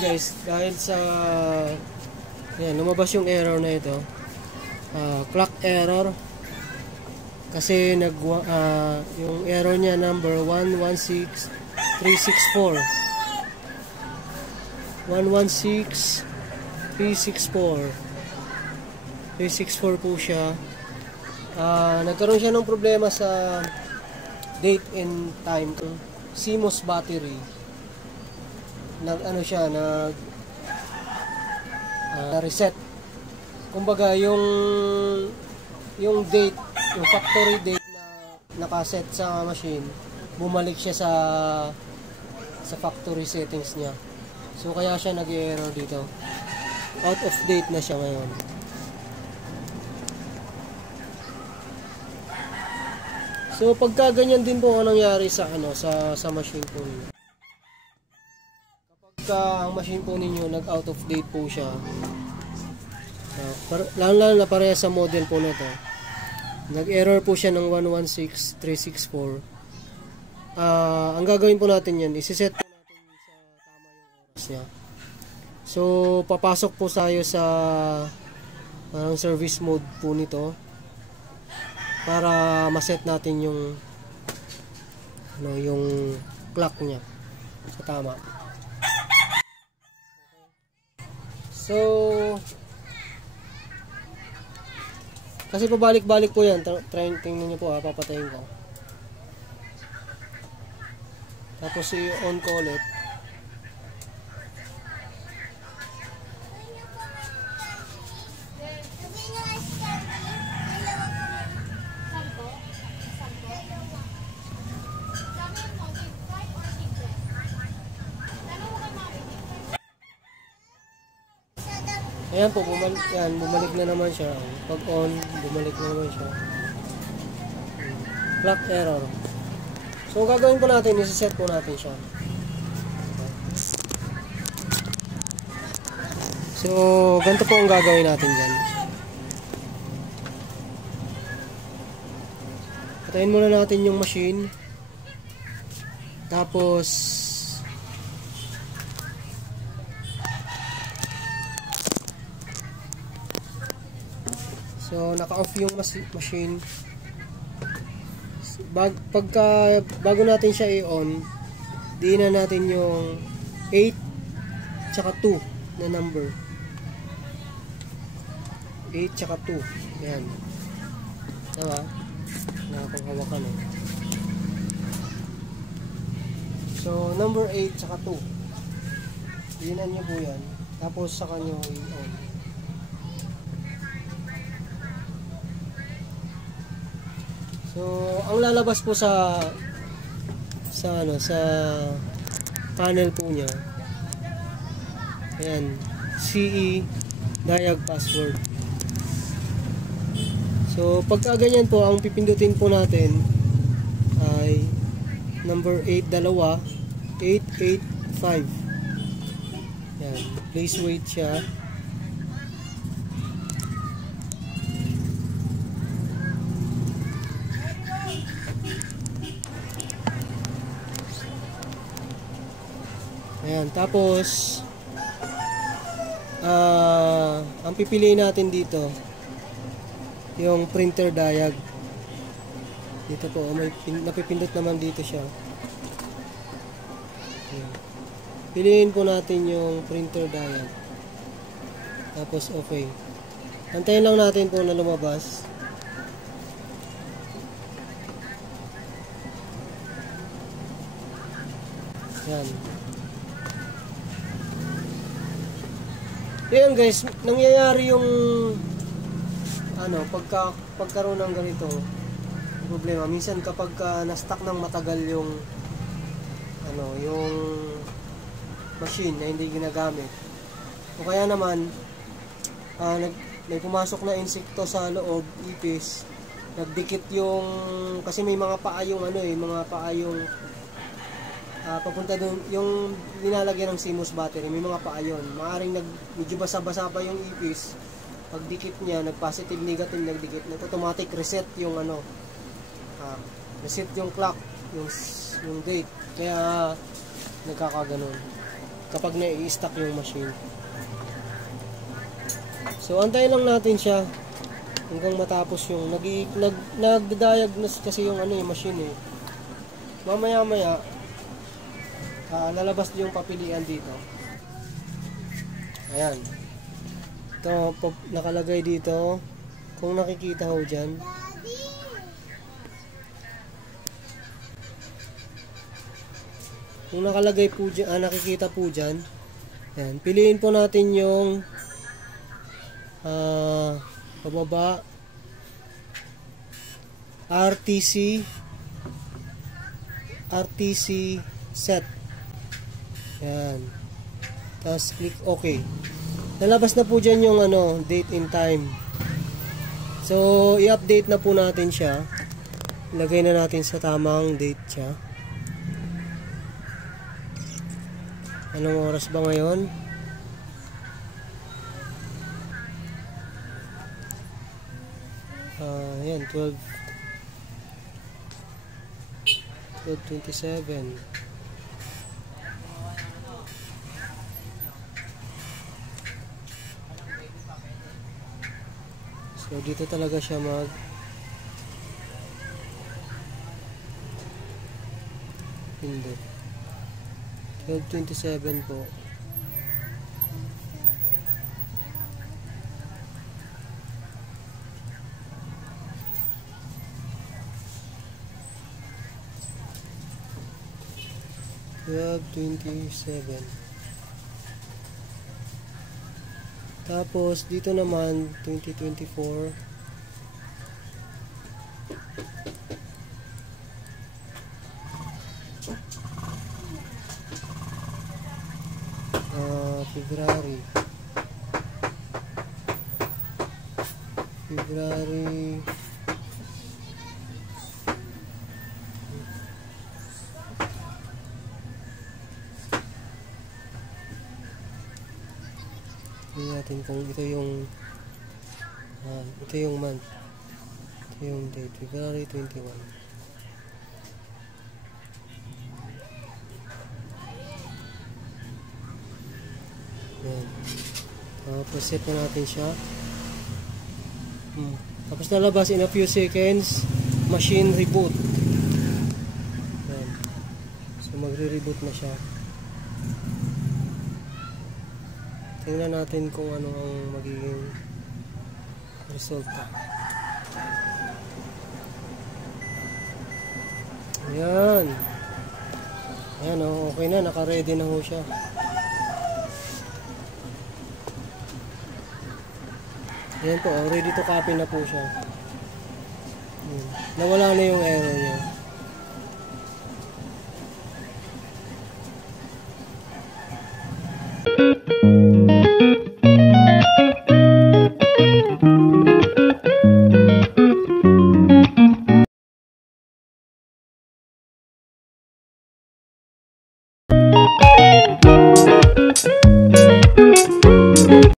guys, dahil sa lumabas yung error na ito, clock error, kasi yung error niya number 116364 364 po siya. Nagkaroon siya ng problema sa date and time. CMOS battery reset. Kumbaga yung date, yung factory date na nakaset sa machine, bumalik siya sa factory settings niya. So kaya siya nag-error dito. Out of date na siya ngayon. So pagka ganyan din po ang nangyari sa machine po ninyo. Kapag ang machine po ninyo nag-out of date po siya, lalo na pareha sa model po na to, nag-error po siya ng 116364. Ang gagawin po natin yan, isi-set po natin sa tama yung oras niya. So papasok po tayo sa service mode po nito para ma-set natin yung clock niya sa tama. So kasi pabalik-balik po yan. Tingnan nyo po ha, papatayin ko. Tapos i-on ko ulit. Ayan po, bumalik na naman siya. Pag on, bumalik na naman siya. Clock error. So, gagawin po natin, isi-set po natin siya. So, ganito po ang gagawin natin dyan. Patayin muna natin yung machine. Tapos, so, naka-off yung machine. Bago natin siya i-on, diin na natin yung 8 tsaka 2 na number. 8 tsaka 2. Yan. Diba? Nakapanghawakan eh. So, number 8 tsaka 2. Diinan nyo po yan. Tapos saka nyo i-on. So, ang lalabas po sa panel po niya. Ayan, CE diag password. So, pagka ganyan po, ang pipindutin po natin ay number 8, 885. Ayan, please wait siya. Ayan, tapos ang pipiliin natin dito yung printer diag. Dito po, may napipindot naman dito siya. Ayan. Piliin po natin yung printer diag. Tapos okay. Antayin lang natin po na lumabas. Ayan. Ayan guys, nangyayari yung pagkaroon ng ganito problema. Minsan kapag na-stuck ng matagal yung machine na hindi ginagamit. O kaya naman may pumasok na insekto sa loob, ipis, nagdikit yung kasi may mga paa yung mga paa yung papunta doon, yung nilalagyan ng CMOS battery, may mga paa yun. Maaring medyo basa-basa pa yung ipis. Pag dikit niya, nag-positive, negative, nagdikit, automatic reset yung reset yung clock, yung date. Kaya nagkakaganon. kapag na-i-stack yung machine. So antayin lang natin siya hanggang matapos yung nagdi-diagnose kasi yung ano yung machine eh. Mamaya-maya lalabas yung papilian dito. Ayan. Ito nakalagay dito. Kung nakikita ho dyan. Kung nakalagay po dyan, nakikita po dyan. Ayan. Piliin po natin yung pababa RTC set. Ayan. Tapos click OK. Lalabas na po dyan yung date and time. So i-update na po natin siya. Ilagay na natin sa tamang date siya. Anong oras ba ngayon? Ayan, 12:27. So dito talaga siya hindi 12:27 po. Tapos dito naman 2024 February natin kung ito yung month, ito yung date, February 21. Yan. Tapos set na natin siya. Tapos lalabas in a few seconds machine reboot. Yan. So magre-reboot na siya. Tingnan natin kung ano ang magiging resulta. Ayan. Ayan o, okay na, naka-ready na ho siya. Ayan po, ready to copy na po siya. Nawala na yung error